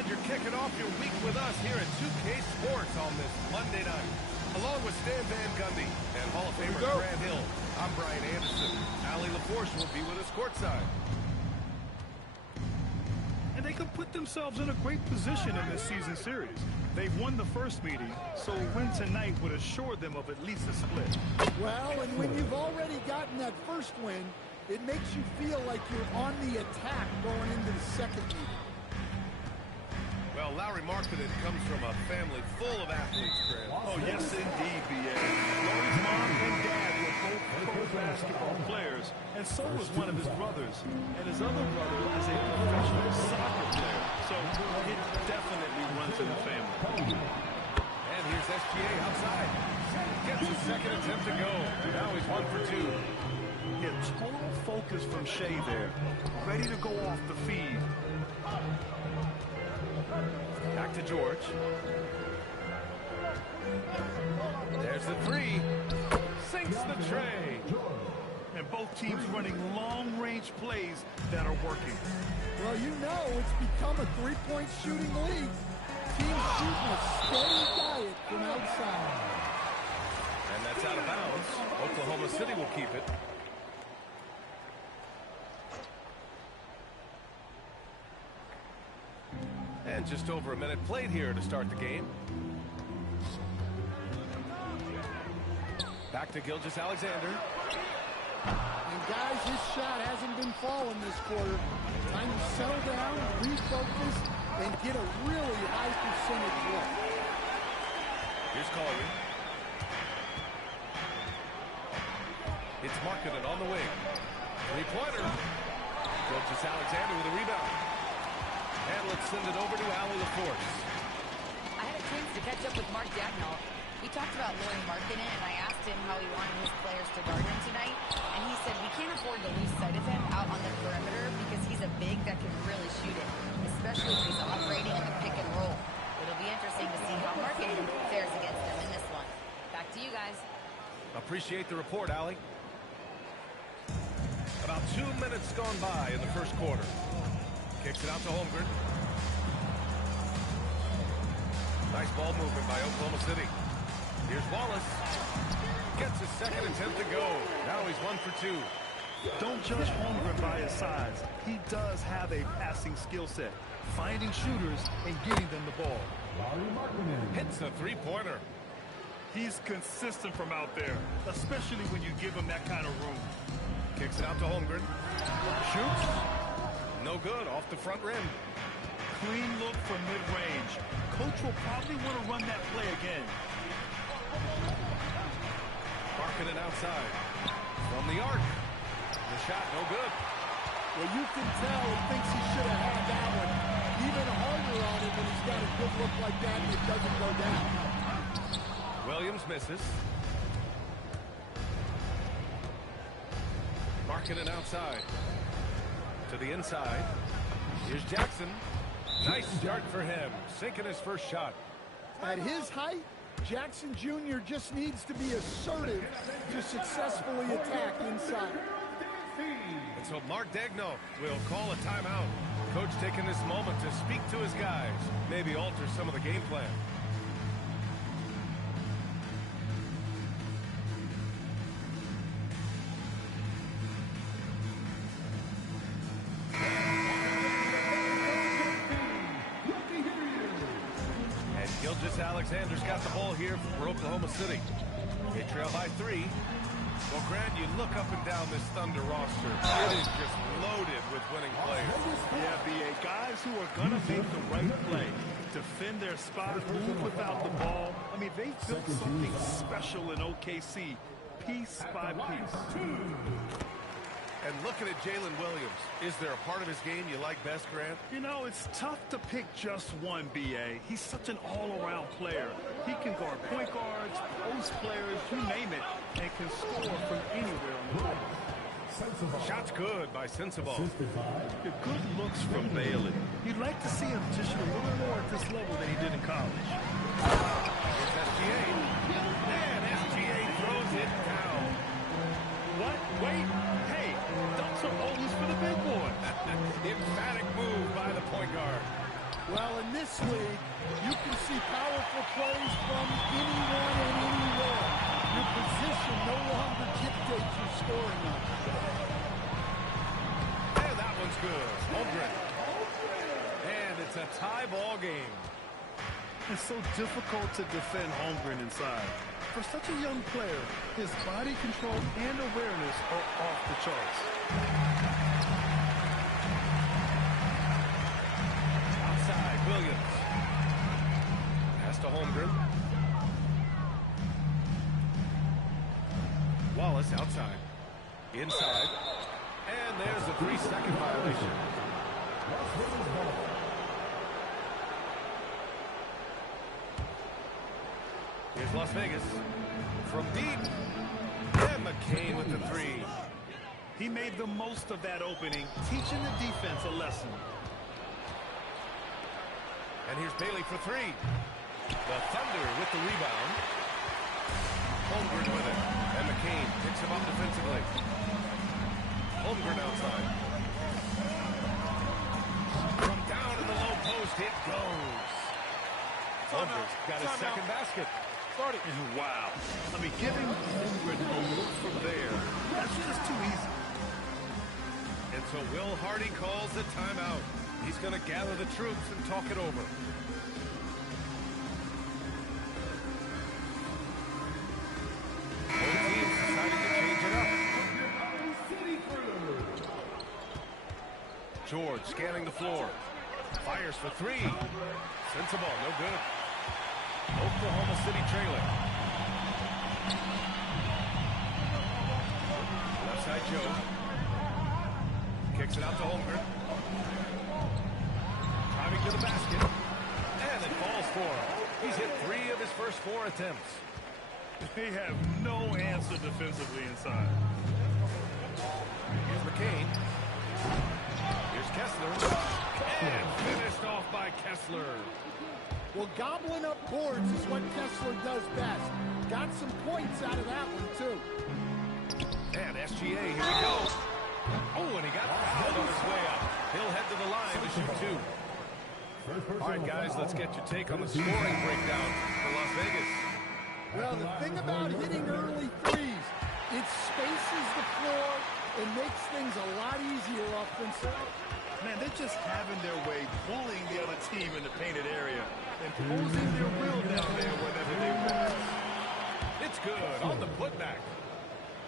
glad you're kicking off your week with us here at 2K Sports on this Monday night. Along with Stan Van Gundy and Hall of Famer Grant Hill, I'm Brian Anderson. Allie LaForce will be with us courtside. And they could put themselves in a great position in this season series. They've won the first meeting, so a win tonight would assure them of at least a split. Well, and when you've already gotten that first win, it makes you feel like you're on the attack going into the second meeting. Well, Lowry Markkinen comes from a family full of athletes, Grant. Oh, yes, indeed, B.A. Lowry's mom and dad were both pro basketball players, and so was one of his brothers. And his other brother is a professional soccer player, so it definitely runs in the family. And here's SGA outside. Gets his second attempt to go. Now he's 1 for 2. Yeah, total focus from Shea there. Ready to go off the feed. Back to George. There's the three. Sinks the tray. And both teams running long-range plays that are working. Well, you know it's become a three-point shooting league. Teams shooting a steady diet from outside. And that's out of bounds. Oklahoma City will keep it. And just over a minute played here to start the game. Back to Gilgeous-Alexander. And guys, his shot hasn't been falling this quarter. Time to settle down, refocus, and get a really high percentage look. Here's Collier. It's Markkinen on the wing. Three-pointer. Gilgeous-Alexander with a rebound. And let's send it over to Allie LaForce. I had a chance to catch up with Mark Dagnall. We talked about Lauri Markkinen, and I asked him how he wanted his players to guard him tonight. And he said we can't afford to lose sight of him out on the perimeter because he's a big that can really shoot it, especially if he's operating in the pick and roll. It'll be interesting to see how Markkinen fares against him in this one. Back to you guys. Appreciate the report, Allie. About 2 minutes gone by in the first quarter. Kicks it out to Holmgren. Nice ball movement by Oklahoma City. Here's Wallace. Gets his second attempt to go. Now he's 1 for 2. Don't judge Holmgren by his size. He does have a passing skill set, finding shooters and getting them the ball. Hits a three-pointer. He's consistent from out there, especially when you give him that kind of room. Kicks it out to Holmgren. Shoots. No good, off the front rim. Clean look from mid-range. Coach will probably want to run that play again. Markkinen outside. From the arc. The shot, no good. Well, you can tell he thinks he should have had that one even harder on him when he's got a good look like that and it doesn't go down. Williams misses. Markkinen outside. To the inside. Here's Jackson. Nice start for him. Sinking his first shot. At his height, Jackson Jr. just needs to be assertive to successfully attack inside. And so Mark Dagnall will call a timeout. Coach taking this moment to speak to his guys. Maybe alter some of the game plan. Gilgeous-Alexander's got the ball here for Oklahoma City. They trail by 3. Well, Grant, you look up and down this Thunder roster. It is just loaded with winning players. Yeah, B.A. Guys who are going to make the right play, defend their spot, move without the ball. I mean, they built something special in OKC, piece by piece. And looking at Jalen Williams, is there a part of his game you like best, Grant? You know, it's tough to pick just one, B.A. He's such an all-around player. He can guard point guards, post players, you name it, and can score from anywhere on the court. Shot's good by Sensabaugh. The good looks from Bailey. You'd like to see him dish it a little more at this level than he did in college. Here's SGA. And SGA throws it down. What? Wait. Hey, dunks are always for the big boy. Emphatic move by the point guard. Well, in It's so difficult to defend Holmgren inside. For such a young player, his body control and awareness are off the charts. Outside, Williams. Pass to Holmgren. Wallace outside. Inside. And there's a 3-second violation. Here's Las Vegas. From deep. And McCain with the 3. He made the most of that opening, teaching the defense a lesson. And here's Bailey for 3. The Thunder with the rebound. Holmgren with it. And McCain picks him up defensively. Holmgren outside. From down in the low post, it goes. Holmgren's got his second basket. Wow. I mean, giving Holmgren a look from there, that's just too easy. And so Will Hardy calls the timeout. He's going to gather the troops and talk it over. Both teams deciding to change it up. George scanning the floor. Fires for 3. Sends the ball, no good. Oklahoma City trailing. Left side Joe. Kicks it out to Holmgren. Driving to the basket. And it falls for him. He's hit 3 of his first 4 attempts. They have no answer defensively inside. Here's McCain. Here's Kessler. And finished off by Kessler. Well, gobbling up boards is what Kessler does best. Got some points out of that one, too. And SGA, here we go. Oh, and he got fouled on his way up. He'll head to the line to shoot 2. All right, guys, let's get your take on the scoring breakdown for Las Vegas. Well, the thing about hitting early threes, it spaces the floor and makes things a lot easier offensively. Man, they're just having their way, bullying the other team in the painted area and posing their will down there whenever they want. It's good on the putback.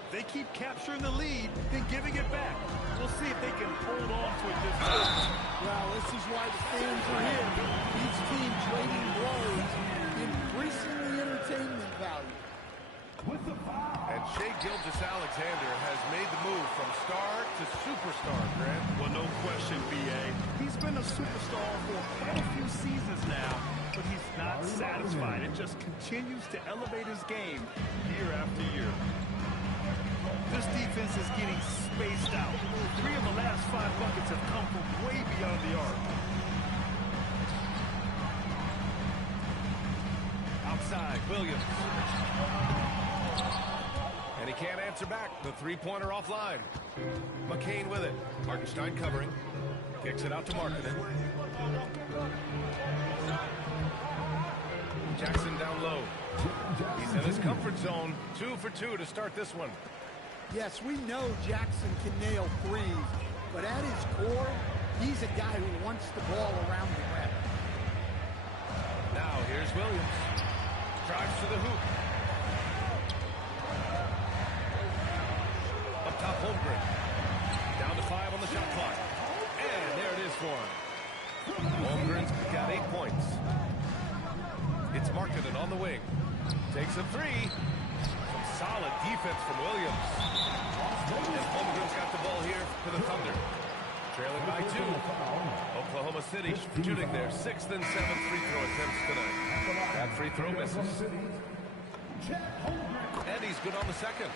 They keep capturing the lead, then giving it back. We'll see if they can hold on to it this time. Well, this is why the fans are here. Each team trading blows, increasing the entertainment value. And Shai Gilgeous-Alexander has made the move from star to superstar, Grant. Well, no question, B.A. He's been a superstar for quite a few seasons now, but he's not satisfied. It just continues to elevate his game year after year. This defense is getting spaced out. 3 of the last 5 buckets have come from way beyond the arc. Outside, Williams. And he can't answer back. The 3-pointer offline. McCain with it. Markenstein covering. Kicks it out to Markkinen. Jackson down low. He's in his comfort zone. 2 for 2 to start this one. Yes, we know Jackson can nail threes, but at his core, he's a guy who wants the ball around the rim. Now here's Williams. Drives to the hoop. Up top, Holmgren. Down to 5 on the shot clock. And there it is for him. Holmgren's got 8 points. It's Markkinen on the wing. Takes a 3. Some solid defense from Williams. And Holmgren's got the ball here for the Thunder. Trailing by 2. Oklahoma City shooting their 6th and 7th free throw attempts tonight. That free throw misses. And he's good on the second.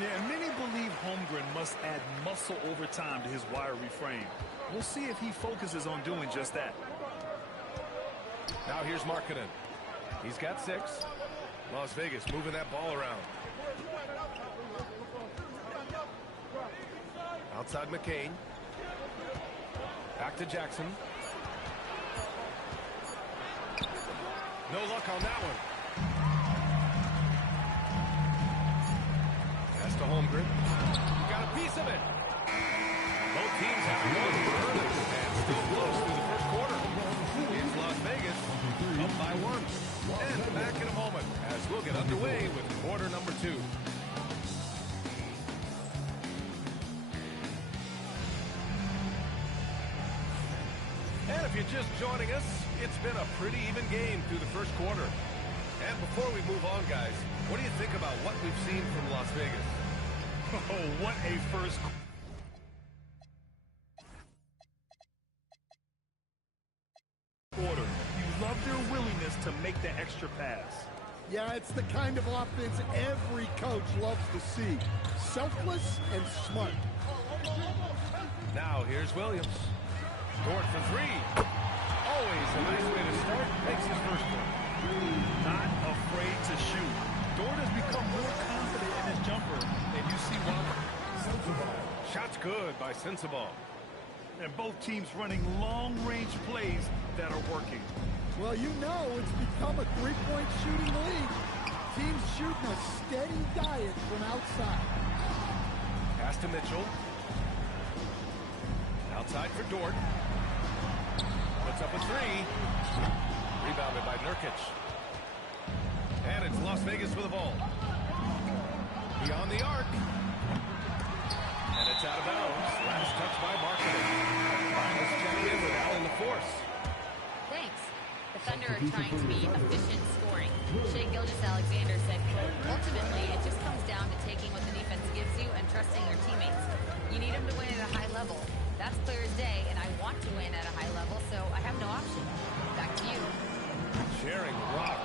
Yeah, and many believe Holmgren must add muscle over time to his wiry frame. We'll see if he focuses on doing just that. Now here's Markkinen. He's got 6. Las Vegas moving that ball around. Outside McCain. Back to Jackson. No luck on that one. Pass to Holmgren. Got a piece of it. Both teams have a goal early and still close through the first quarter. It's Las Vegas up by by one. And back in a moment as we'll get underway with quarter number 2. And if you're just joining us, it's been a pretty even game through the first quarter. And before we move on, guys, what do you think about what we've seen from Las Vegas? Oh, what a first quarter. You love their willingness to make the extra pass. Yeah, it's the kind of offense every coach loves to see. Selfless and smart. Now here's Williams. Dort for 3. Always a nice way to start. Makes his first one. Not afraid to shoot. Dort has become more confident in his jumper, and you see why. Shot's good by Sensabaugh. And both teams running long-range plays that are working. Well, you know it's become a three-point shooting league. Teams shooting a steady diet from outside. Pass to Mitchell. Outside for Dort. Puts up a 3. Rebounded by Nurkic. And it's Las Vegas with the ball. Beyond the arc. And it's out of bounds. Last touch by Marketing. Let's check in with Allen LaForce. Thanks. The Thunder are trying to be efficient scoring. Shai Gilgeous-Alexander said, quote, ultimately, it just comes down to taking what the defense gives you and trusting your teammates. You need them to win at a high level. That's clear as day, and I want to win at a high level, so I have no option. Back to you. Sharing rock.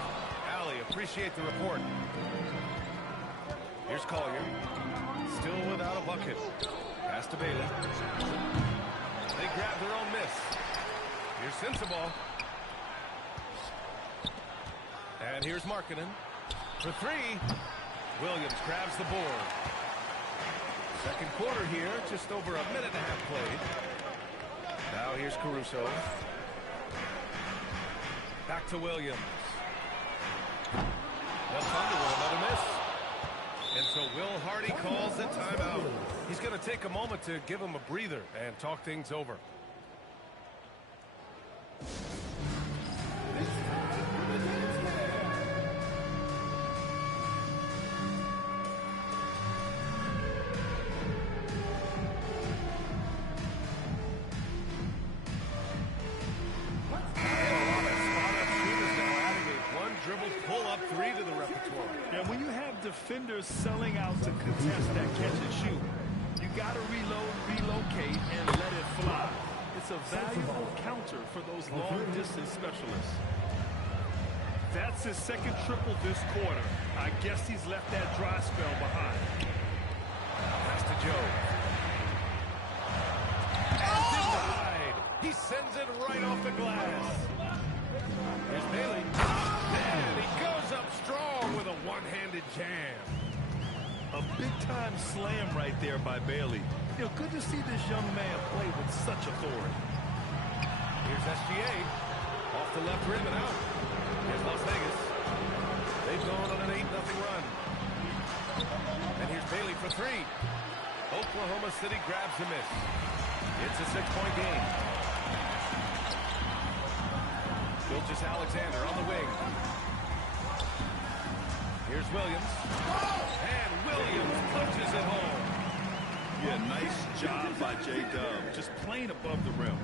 Allie, appreciate the report. Here's Collier. Still without a bucket. Pass to Bailey. They grab their own miss. Here's Sensabaugh. And here's Markkanen. For 3. Williams grabs the board. Second quarter here, just over a minute and a half played. Now here's Caruso. Back to Williams. The Thunder with another miss. And so Will Hardy calls the timeout. He's going to take a moment to give him a breather and talk things over. Defenders selling out to contest that catch and shoot. You got to reload, relocate, and let it fly. It's a valuable counter for those long-distance specialists. That's his second triple this quarter. I guess he's left that dry spell behind. Pass to Joe. And denied. He sends it right off the glass. Here's Bailey. And he goes up strong with a one-handed jam. A big-time slam right there by Bailey. You know, good to see this young man play with such authority. Here's SGA. Off the left rim and out. Here's Las Vegas. They've gone on an 8-0 run. And here's Bailey for 3. Oklahoma City grabs the miss. It's a 6-point game. Gilgeous-Alexander on the wing. Here's Williams. And Williams punches it home. Yeah, nice job by J-Dub. Just playing above the rim.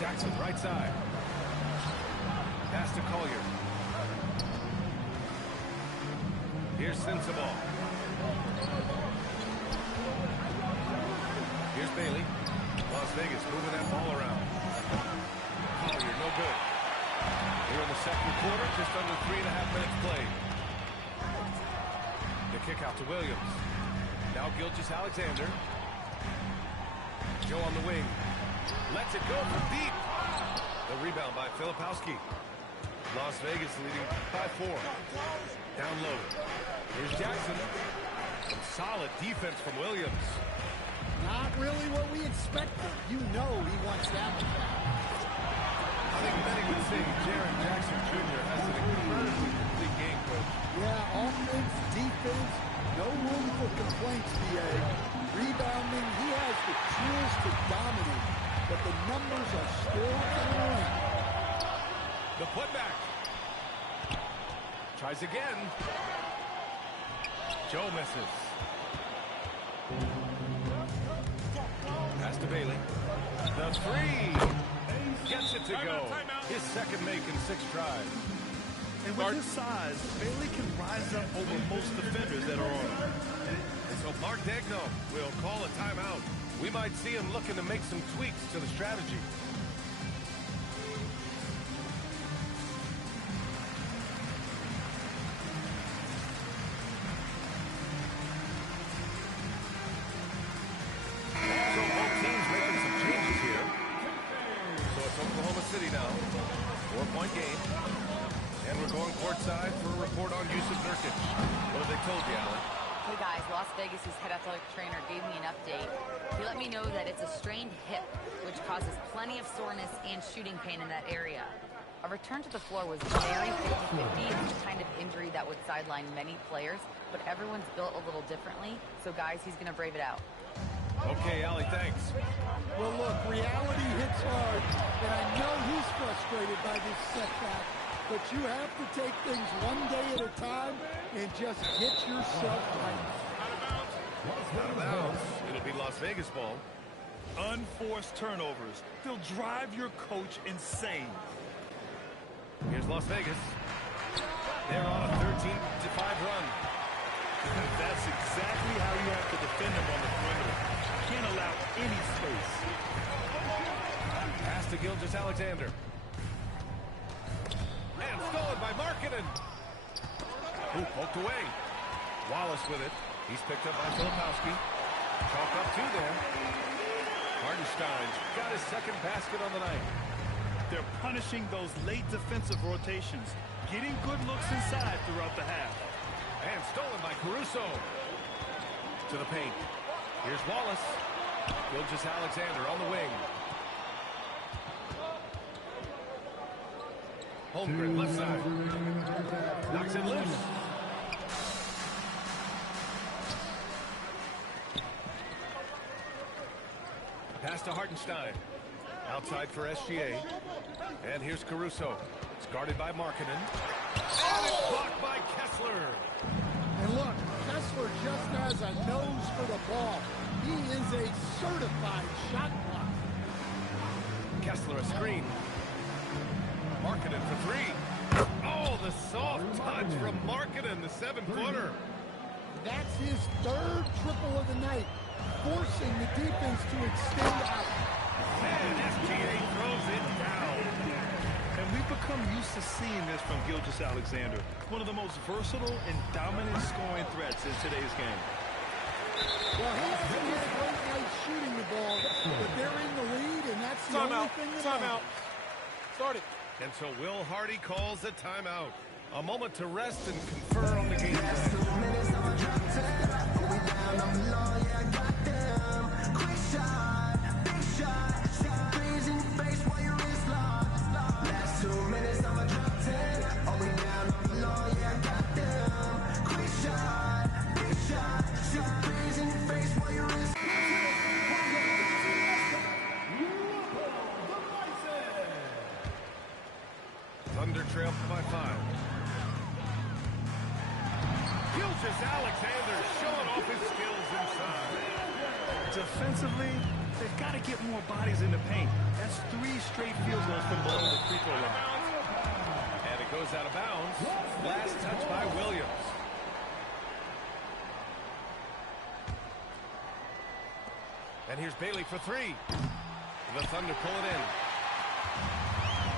Jackson, right side. Pass to Collier. Here's Sensabaugh. Here's Bailey. Las Vegas moving that ball around. Collier, no good. Here in the second quarter, just under 3.5 minutes played. The kick out to Williams. Now Gilgeous-Alexander. Joe on the wing. Lets it go from deep. The rebound by Filipowski. Las Vegas leading by 4. Down low. Here's Jackson. Some solid defense from Williams. Not really what we expected. You know he wants that one back. I think many would say Jaren Jackson Jr. has an incredibly complete game, Coach. Yeah, offense, defense, no room for complaints, BA. Rebounding, he has the tools to dominate. but the numbers are still going. The putback. Tries again. Joe misses. Pass to Bailey. The three. Gets it to go. His second make in 6 tries. And with his size, Bailey can rise up over most defenders that are on him. And so Mark Daigneault will call a timeout. We might see him looking to make some tweaks to the strategy. So both teams making some changes here. So it's Oklahoma City now. 4-point game. And we're going courtside for a report on Yusuf Nurkic. What have they told you, Alan? Hey guys, Las Vegas' head athletic trainer gave me an update. He let me know that it's a strained hip, which causes plenty of soreness and shooting pain in that area. A return to the floor was very 50-50. It's the kind of injury that would sideline many players, but everyone's built a little differently. So guys, he's going to brave it out. Okay, Allie, thanks. Well, look, reality hits hard, and I know he's frustrated by this setback, but you have to take things one day at a time and just get yourself right. Out of bounds. It'll be Las Vegas ball. Unforced turnovers. They'll drive your coach insane. Here's Las Vegas. They're on a 13-5 run. That's exactly how you have to defend them on the perimeter. You can't allow any space. Pass to Gilgeous-Alexander. And stolen by Markkanen. Ooh, poked away. Wallace with it. He's picked up by Filipowski. Chalk up 2 there. Hartenstein's got his second basket on the night. They're punishing those late defensive rotations, getting good looks inside throughout the half. And stolen by Caruso. To the paint. Here's Wallace. Gilgeous-Alexander on the wing. Holmgren left side. Knocks it loose. Pass to Hartenstein. Outside for SGA. And here's Caruso. It's guarded by Markkanen. And it's blocked by Kessler. And look, Kessler just has a nose for the ball. He is a certified shot blocker. Kessler a screen. Markkanen for 3. Oh, the soft touch from Markkanen, the 7-footer. That's his 3rd triple of the night, forcing the defense to extend out. And SGA throws it down. And we've become used to seeing this from Gilgeous-Alexander, one of the most versatile and dominant scoring threats in today's game. Well, he hasn't had a great night shooting the ball, but they're in the lead, and that's the only thing that matters. Start it. And so Will Hardy calls a timeout. A moment to rest and confer on the game Thunder trail by 5. Gilgeous-Alexander showing off his skills inside. Defensively, they've got to get more bodies in the paint. That's 3 straight field goals from below the free throw line. And it goes out of bounds. Last touch by Williams. And here's Bailey for 3. The Thunder pull it in.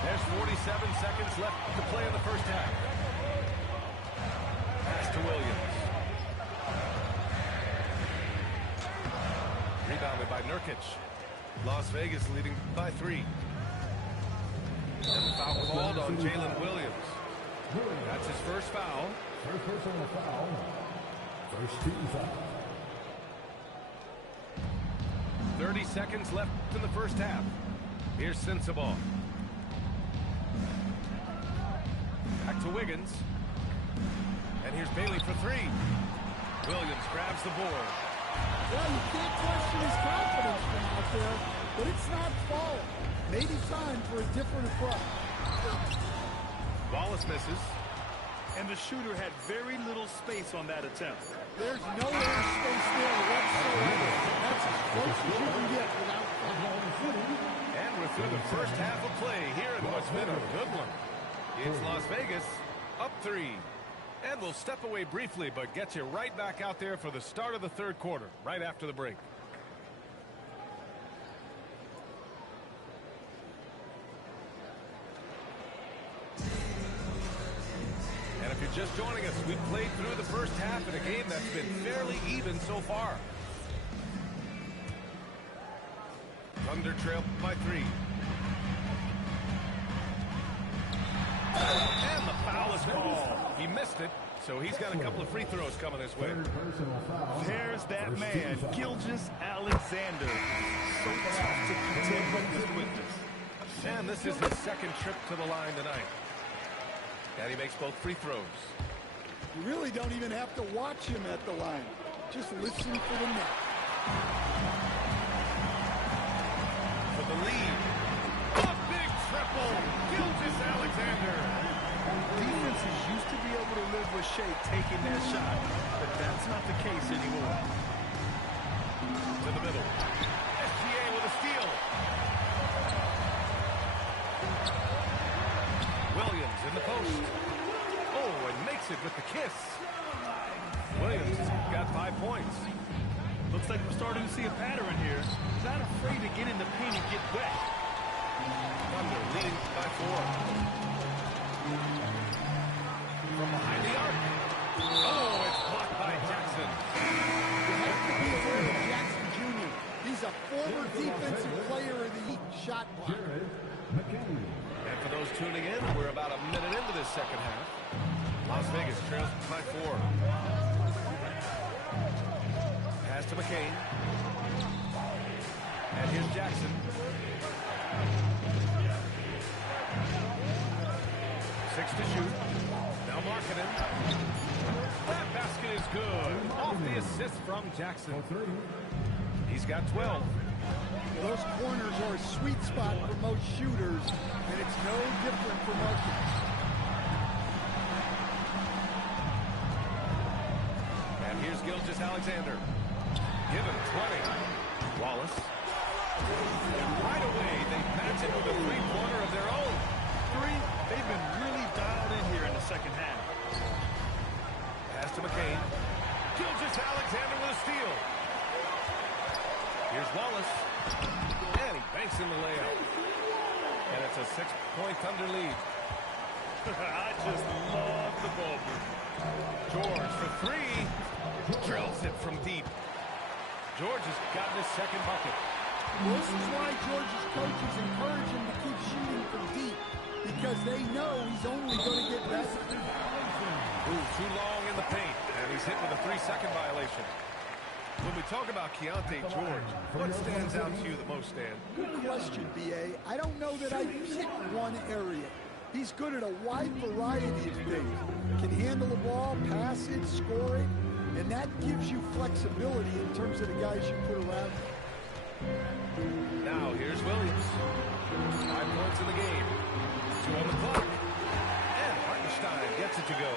There's 47 seconds left to play in the first half. Pass to Williams. Rebounded by Nurkic. Las Vegas leading by 3. And the foul called on Jalen Williams. That's his first foul. First personal foul. First team foul. 30 seconds left in the first half. Here's Sensabaugh. Back to Wiggins. And here's Bailey for 3. Williams grabs the board. Well, you can't question his confidence from out there. but it's not falling. Maybe time for a different approach. Wallace misses. And the shooter had very little space on that attempt. There's no air space there whatsoever. That's as close as you can get without foul. And we're through the first half of play here in what's been a good one. It's Las Vegas, up 3. And we'll step away briefly, but get you right back out there for the start of the third quarter, right after the break. And if you're just joining us, we've played through the first half in a game that's been fairly even so far. Thunder trail by 3. And the foul is called. He missed it, so he's got a couple of free throws coming his way. There's that man, Gilgeous Alexander. So tough to contend with his quickness. And this is his second trip to the line tonight. And he makes both free throws. You really don't even have to watch him at the line. Just listen for the net. For the lead. A big triple. Gilgeous Alexander. Defenses used to be able to live with Shea taking that shot, but that's not the case anymore. To the middle. SGA with a steal. Williams in the post. Oh, and makes it with the kiss. Williams got 5 points. Looks like we're starting to see a pattern here. Not afraid to get in the paint and get wet. Thunder leading by 4. From behind the arc. Oh, it's blocked by Jackson. You have to be aware of Jackson Jr. He's a former defensive player of the league shot blocker. And for those tuning in, we're about a minute into this second half. Las Vegas trails by 4. Pass to McCain. And here's Jackson. 6 to shoot. Now Markkanen. That basket is good. Off the assist from Jackson. He's got 12. Those corners are a sweet spot for most shooters, and it's no different for Markkanen. And here's Gilgeous Alexander. Give him 20. Wallace. And right away, they match it with a three-pointer of their own. They've been really dialed in here in the second half. Pass to McCain. Gilgeous Alexander with a steal. Here's Wallace. And he banks in the layup. And it's a 6-point Thunder lead. I just love the ball movement. George for 3. Drills it from deep. George has gotten his second bucket. This is why George's coaches encourage him to keep shooting from deep, because they know he's only going to get better. Ooh, too long in the paint, and he's hit with a 3-second violation. When we talk about Keontae George, what stands out to you the most, Stan? Good question, B.A. I don't know that I pick one area. He's good at a wide variety of things. Can handle the ball, pass it, score it, and that gives you flexibility in terms of the guys you put around him. Now, here's Williams. 5 points in the game. 2 on the clock. And Hartenstein gets it to go.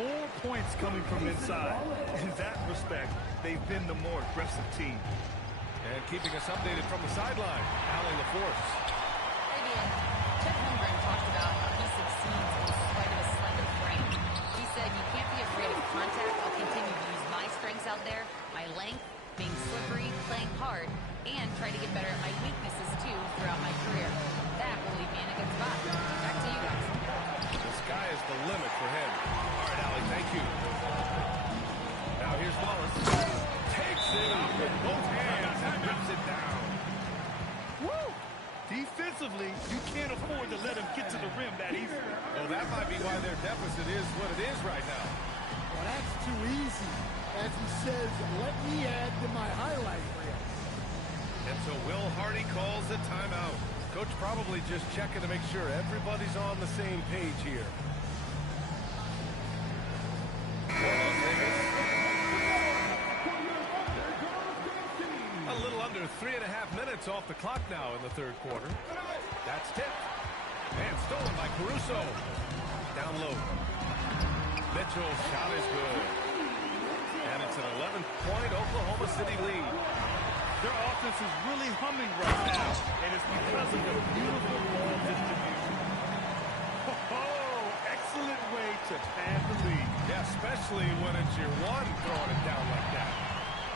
More points coming from inside. In that respect, they've been the more aggressive team. And keeping us updated from the sideline, Allie LaForce. Chet Holmgren talked about how he succeeds in spite of a slender frame. He said, you can't be afraid of contact. I'll continue to use my strengths out there, my length, being slippery, playing hard, and try to get better at my weaknesses, too, throughout my career. That will leave me in a good spot. Back to you guys. The sky is the limit for him. All right, Allie, thank you. Now here's Wallace. Takes it up with both hands and rips it down. Woo! Defensively, you can't afford to let him get to the rim that easily. Well, that might be why their deficit is what it is right now. Well, that's too easy. As he says, let me add to my highlight reel. And so Will Hardy calls a timeout. Coach probably just checking to make sure everybody's on the same page here. A little under with 3.5 minutes off the clock now in the third quarter. That's tipped. And stolen by Caruso. Down low. Mitchell's shot is good. And it's an 11-point Oklahoma City lead. Their offense is really humming right now, and it's because of the beautiful ball distribution. Oh, excellent way to pad the lead. Yeah, especially when it's your one throwing it down like that.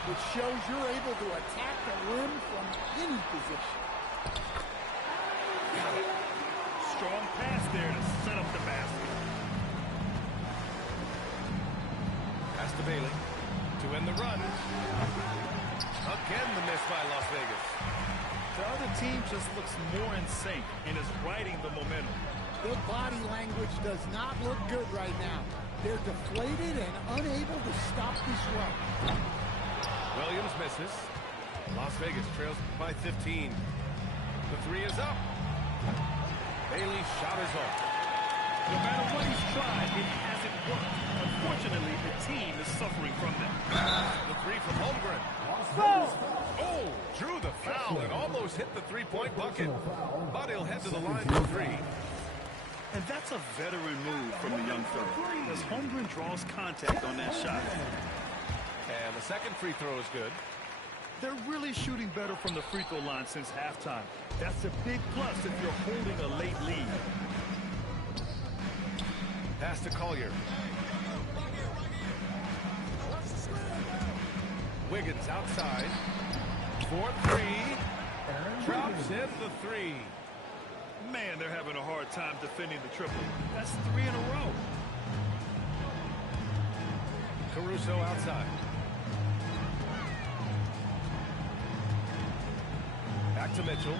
It shows you're able to attack the rim from any position. Got it. Strong pass there to set up the basket. Pass to Bailey to end the run. Again, the miss by Las Vegas. The other team just looks more in sync and is riding the momentum. Their body language does not look good right now. They're deflated and unable to stop this run. Williams misses. Las Vegas trails by 15. The three is up. Bailey's shot is off. No matter what he's tried, it hasn't worked. Unfortunately, the team is suffering from that. The three from Holmgren. Oh, drew the foul and almost hit the three-point bucket. But he'll head to the line for three. And that's a veteran move from the young fella, as Holmgren draws contact on that shot. And the second free throw is good. They're really shooting better from the free throw line since halftime. That's a big plus if you're holding a late lead. Pass to Collier. Wiggins outside. 4-3. Drops in the three. Man, they're having a hard time defending the triple. That's 3 in a row. Caruso outside. Back to Mitchell.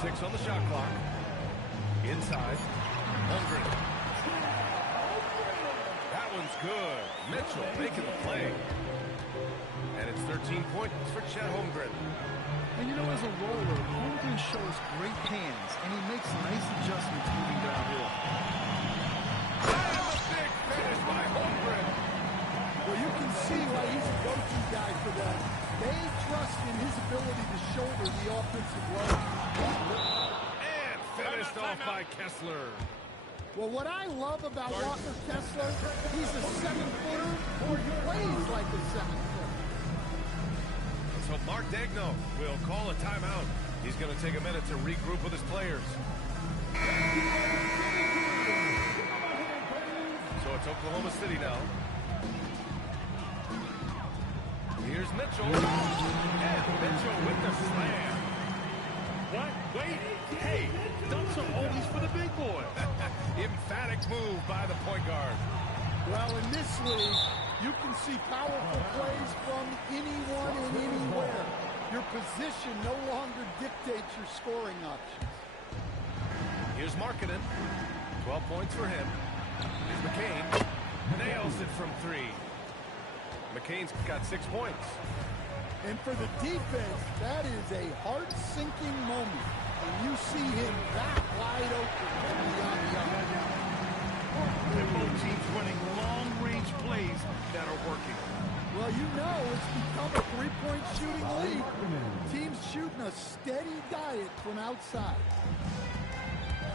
6 on the shot clock. Inside. Holmgren. That one's good. Mitchell making the play. And it's 13 points for Chet Holmgren. And you know, as a roller, Holmgren shows great hands, and he makes nice adjustments moving downhill. And a big finish by Holmgren. Well, you can see why he's a go-to guy for them. They trust in his ability to shoulder the offensive load. And finished off by Kessler. Well, what I love about Walker Kessler, he's a 7-footer, or he plays like a 7-footer. So Mark Daigneault will call a timeout. He's going to take a minute to regroup with his players. So it's Oklahoma City now. Here's Mitchell. And Mitchell with the slam. What? Wait. Hey, dunks are always for the big boy. Emphatic move by the point guard. Well, in this league, you can see powerful plays from anyone and anywhere. Your position no longer dictates your scoring options. Here's Markkanen. 12 points for him. Here's McCain. Nails it from three. McCain's got 6 points. And for the defense, that is a heart-sinking moment when you see him that wide open beyond the arc. And both teams running long-range plays that are working. Well, you know it's become a three-point shooting league. Teams shooting a steady diet from outside.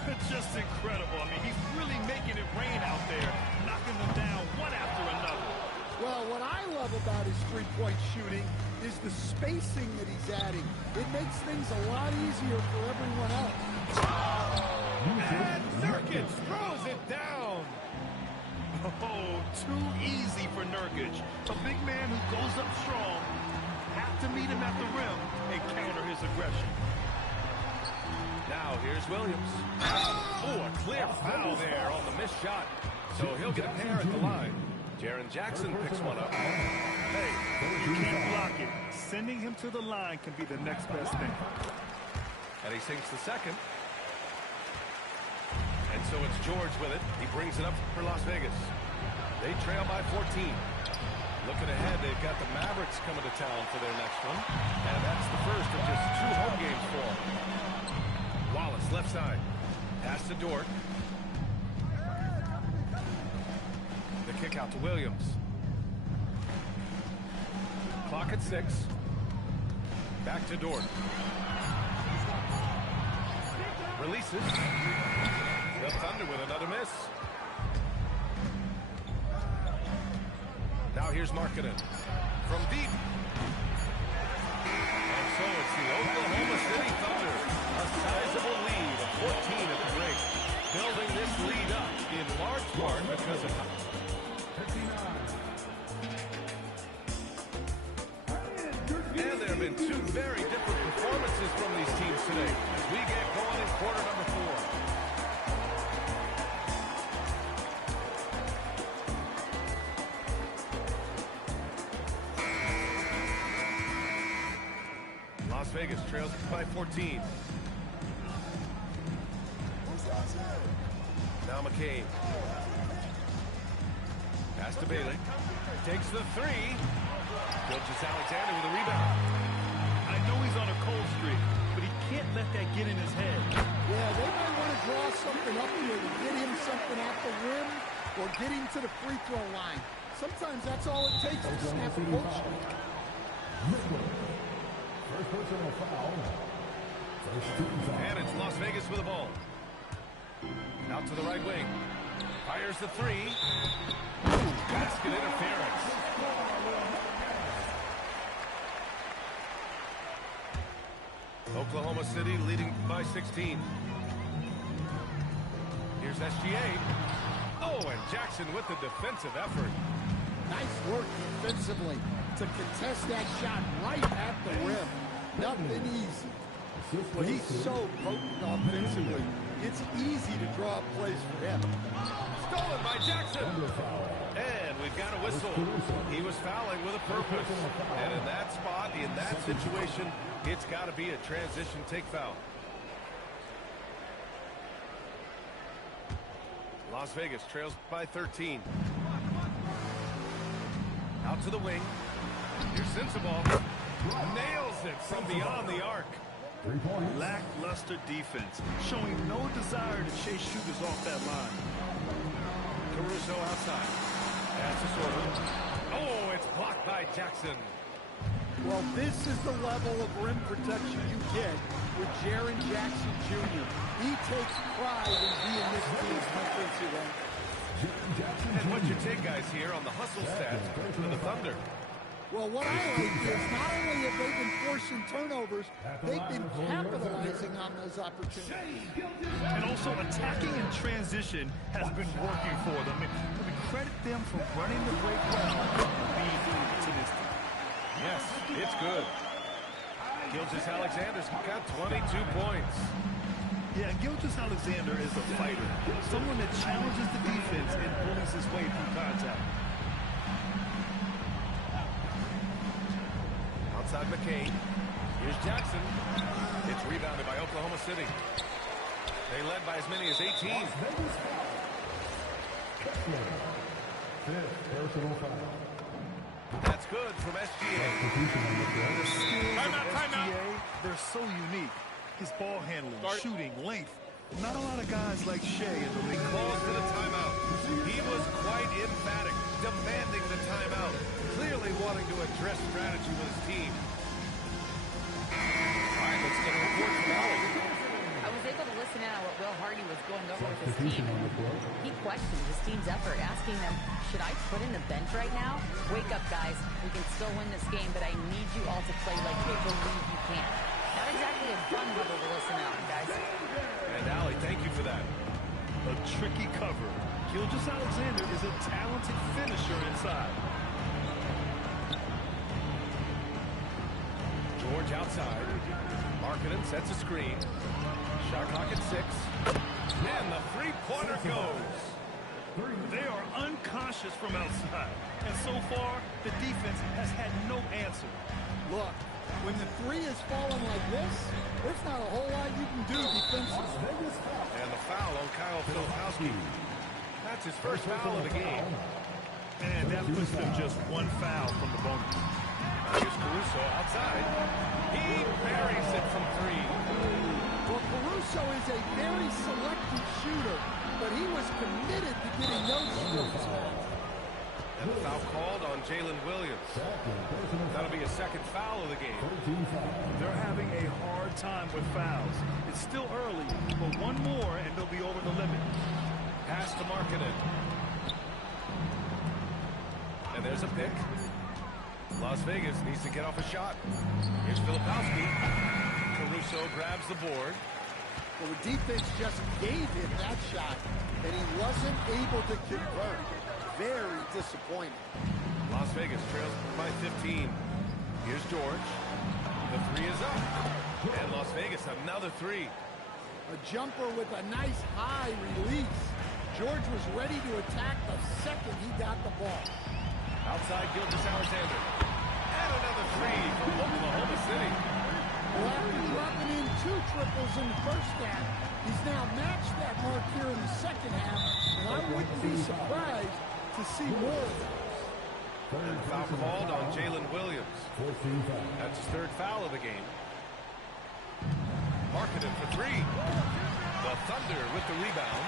It's just incredible. I mean, he's really making it rain out there, knocking them down one after another. Well, what I love about his three-point shooting is the spacing that he's adding. It makes things a lot easier for everyone else. And Nurkic throws it down. Oh, too easy for Nurkic. A big man who goes up strong. Have to meet him at the rim and counter his aggression. Now here's Williams. Oh, a clear foul there on the missed shot. So he'll get a pair at the line. Jaren Jackson picks one up. Hey, you can't block it. Sending him to the line can be the next best thing. And he sinks the second. And so it's George with it. He brings it up for Las Vegas. They trail by 14. Looking ahead, they've got the Mavericks coming to town for their next one. And that's the first of just 2 home games for them. Wallace, left side. Pass to Dort. The kick out to Williams. Clock at 6. Back to Dort. Releases. The Thunder with another miss. Now here's Markkanen from deep. And so it's the Oklahoma City Thunder. A sizable lead of 14 at the break. Building this lead up in large part because of... And there have been two very different performances from these teams today as we get going in quarter number 4. Las Vegas trails by 14. Now McCabe. Pass to Bailey. Takes the 3. Gilgeous-Alexander with a rebound. I know he's on a cold streak, but he can't let that get in his head. Yeah, they might want to draw something up here to get him something off the rim or get him to the free throw line. Sometimes that's all it takes to snap a cold streak. First personal foul. First team foul. And it's Las Vegas with the ball. Out to the right wing. Fires the 3. Ooh, basket interference. Oklahoma City leading by 16. Here's SGA. Oh, and Jackson with the defensive effort. Nice work defensively to contest that shot right at the rim. Nothing easy. But he's so potent offensively. It's easy to draw up plays for him. Stolen by Jackson. And we've got a whistle. He was fouling with a purpose. And in that spot, in that situation, it's got to be a transition take foul. Las Vegas trails by 13. Out to the wing. Here's Sensabaugh. Nails it from beyond the arc. Lackluster defense, showing no desire to chase shooters off that line. Caruso outside. Pass to Sorvin. Oh, it's blocked by Jackson. Well, this is the level of rim protection you get with Jaren Jackson Jr. He takes pride in being this team's defensive end. And what's your take, guys, here on the hustle stats for the Thunder? Well, what I like is not only have they been forcing turnovers, they've been capitalizing on those opportunities. And also attacking in transition has been working for them. We credit them for running the break well and being opportunistic. Yes, it's good. Gilgeous-Alexander's got 22 points. Yeah, Gilgeous-Alexander is a fighter. Someone that challenges the defense and bullies his way through contact. Outside McCabe. Here's Jackson. It's rebounded by Oklahoma City. They led by as many as 18. Fifth personal foul. That's good from SGA. The skills of SGA, they're so unique. His ball handling, shooting, length. Not a lot of guys like Shea in the league. Calls for the timeout. He was quite emphatic, demanding the timeout. Clearly wanting to address strategy with his team. All right, let's get a report from Allie. I was able to listen in on what Will Hardy was going over with his team. He questioned his team's effort, asking them, should I put in the bench right now? Wake up, guys. We can still win this game, but I need you all to play like you believe you can. Not exactly a fun level to listen on, guys. And Allie, thank you for that. A tricky cover. Gilgeous-Alexander is a talented finisher inside. George outside. Markkanen sets a screen. Shot clock at 6. And the three-pointer goes. They are unconscious from outside. And so far, the defense has had no answer. Look, when the 3 is falling like this, there's not a whole lot you can do defensively. And the foul on Kyle Filipowski. That's his first foul of the game. And that puts them just one foul from the bonus. Now here's Caruso outside. He buries it from 3. Well, Caruso is a very selective shooter, but he was committed to getting those shots. And the foul called on on Jalen Williams. That'll be a second foul of the game. They're having a hard time with fouls. It's still early, but one more and they'll be over the limit. Pass to Markkanen. And there's a pick. Las Vegas needs to get off a shot. Here's Filipowski. Caruso grabs the board. Well, the defense just gave him that shot, and he wasn't able to convert. Very disappointing. Las Vegas trails by 15. Here's George. The three is up. And Las Vegas, another three. A jumper with a nice high release. George was ready to attack the second he got the ball. Outside Gilgeous-Alexander. And another three from Oklahoma City. Well, after dropping in 2 triples in the first half, he's now matched that mark here in the second half, and I wouldn't be surprised to see more of those. And foul called on Jalen Williams. That's his third foul of the game. Markkanen for three. The Thunder with the rebound.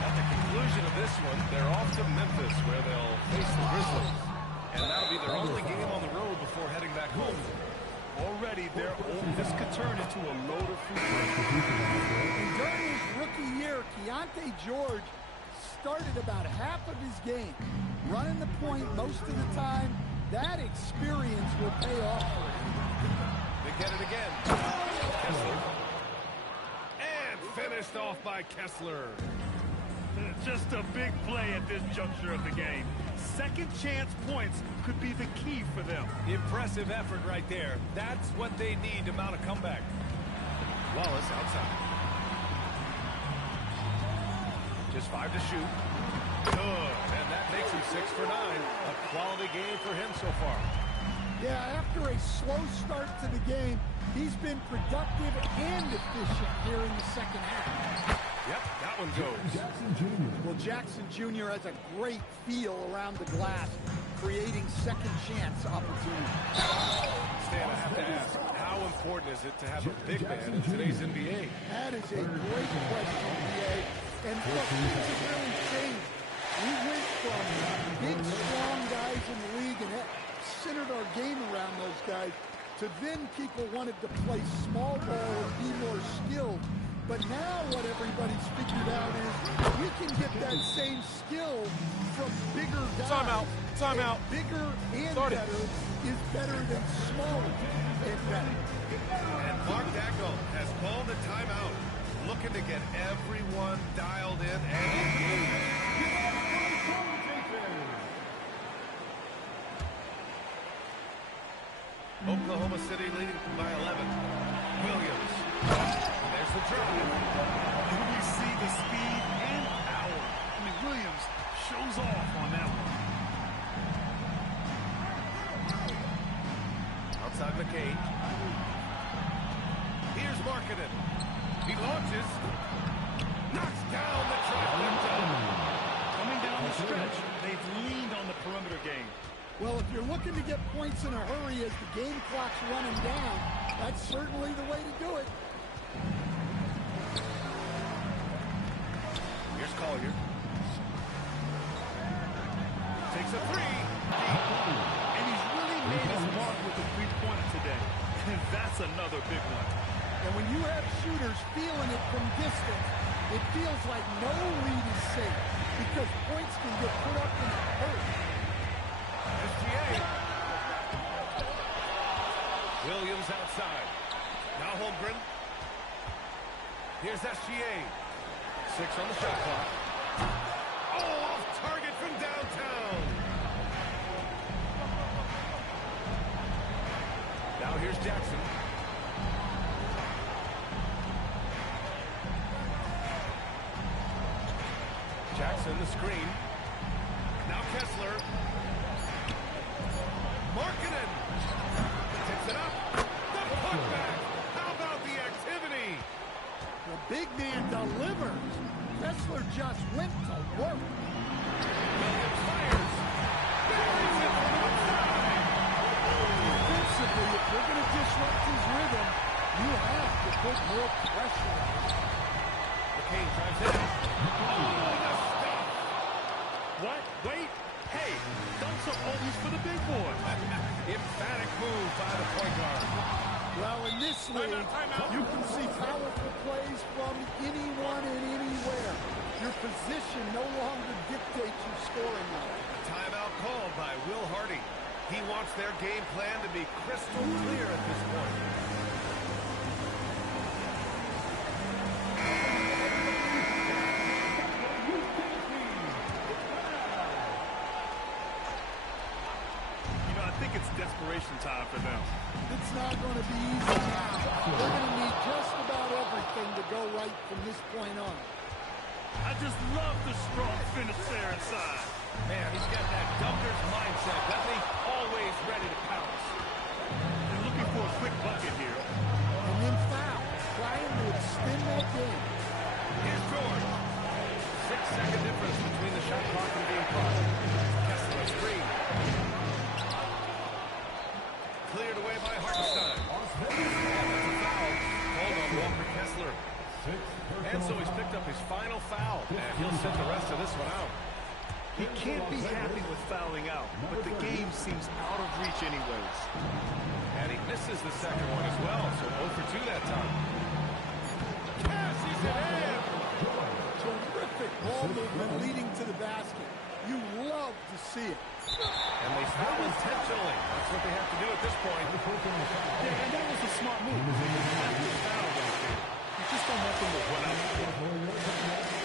At the conclusion of this one, they're off to Memphis, where they'll face the Grizzlies. And that'll be their only game on the road before heading back home. Already, this could turn into a load of free And during his rookie year, Keontae George started about half of his game, running the point most of the time. That experience will pay off for him. They get it again. Kessler. And finished off by Kessler. Just a big play at this juncture of the game. Second chance points could be the key for them. Impressive effort right there. That's what they need to mount a comeback. Wallace outside. Just 5 to shoot. Good. And that makes him 6 for 9. A quality game for him so far. Yeah, after a slow start to the game, he's been productive and efficient here in the second half. Yep, that one goes. Well, Jackson Jr. has a great feel around the glass, creating second chance opportunities. Stan, I have to ask, how important is it to have a big man in today's NBA? That is a great question, NBA. And look, things have really changed. We went from big, strong guys in the league and centered our game around those guys to then people wanted to play small ball and be more skilled. But now what everybody's figured out is we can get that same skill from bigger guys. Timeout. Bigger and better is better than smaller and better. And Mark Dagnall has called a timeout, looking to get everyone dialed in and engaged. Oklahoma City leading by 11. Williams. There's the drive. And we see the speed and power. I mean, Williams shows off on that one. Outside McCain. Here's Markkanen. He launches. Knocks down the trifecta. Coming down the stretch, they've leaned on the perimeter game. Well, if you're looking to get points in a hurry as the game clock's running down, that's certainly the way to do it. Here's Collier. Takes a three. And he's really made his mark with the three-pointer today. And that's another big one. And when you have shooters feeling it from distance, it feels like no lead is safe because points can get put up in a hurry. SGA. Williams outside. Now Holmgren. Here's SGA. 6 on the shot clock. Oh, off target from downtown. Now here's Jackson. Jackson, the screen. Now Kessler. Markkanen. Takes it up. The putback. How about the activity? The big man delivers. Kessler just went to work. Williams fires. Buries it from outside. Defensively, if you're going to disrupt his rhythm, you have to put more pressure on him. McCain drives in. Oh, the stop. What? Wait. Hey, dunks are always Emphatic move by the point guard. Well, in this league, you can see powerful plays from anyone and anywhere. Your position no longer dictates your scoring line. Timeout called by Will Hardy. He wants their game plan to be crystal clear at this point. It's desperation time for them. It's not going to be easy now. They're going to need just about everything to go right from this point on. I just love the strong finish there inside. Man, he's got that dunker's mindset, doesn't he? Always ready to pounce. They're looking for a quick bucket here. And then foul, trying to extend that game. Here's George. 6-second difference between the shot clock and the game clock. Kessler a screen. Cleared away by Hartenstein. And that's a foul called on Walker Kessler. And so he's picked up his final foul, and he'll sit the rest of this one out. He can't be happy with fouling out, but the game seems out of reach anyways. And he misses the second one as well, so 0 for 2 that time. Cassie's it in! Terrific ball movement leading to the basket. You love to see it. And they foul intentionally. That's what they have to do at this point. Yeah, and that was a smart move. You have to foul right there. You just don't want them to run out.